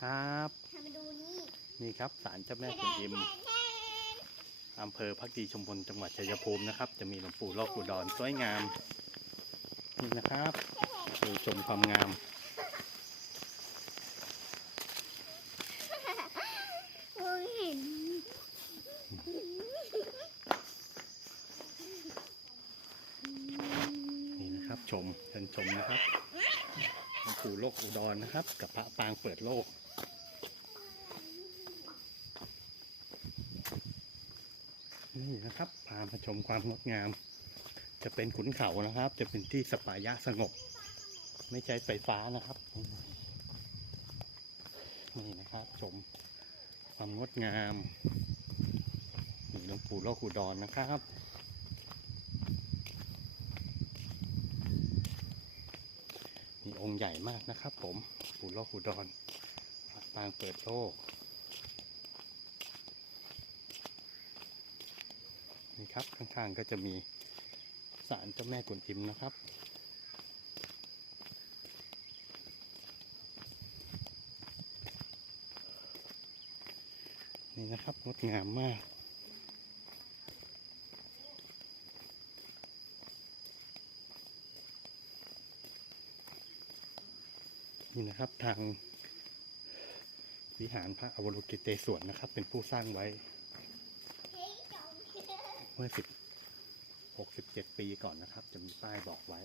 ครับทำมาดูนี่นี่ครับศาลเจ้าแม่กวนอิมอำเภอพักดีชุมพลจังหวัดชัยภูมินะครับ จะมีหลวงปู่โลกอุดรสวยงามนี่นะครับดูชมความงามมองเห็นนี่นะครับชมเชิญชมนะครับ หลวงปู่โลกอุดรนะครับ กับพระปางเปิดโลก นี่นะครับพามาชมความงดงาม จะเป็นขุนเขานะครับ จะเป็นที่สปายะสงบ ไม่ใช้ไฟฟ้านะครับ นี่นะครับชมความงดงามนี่หลวงปู่โลกอุดรนะครับ มีองค์ใหญ่มากนะครับ ผมปู่โลกอุดรพระปางเปิดโลก นี่ครับข้างๆก็จะมีศาลเจ้าแม่กวนอิมนะครับนี่นะครับงดงามมาก นี่นะครับทางวิหารพระอวโลกิเตศวนนะครับ เป็นผู้สร้างไว้ เมื่อสิบหกสิบเจ็ดปีก่อนนะครับ จะมีป้ายบอกไว้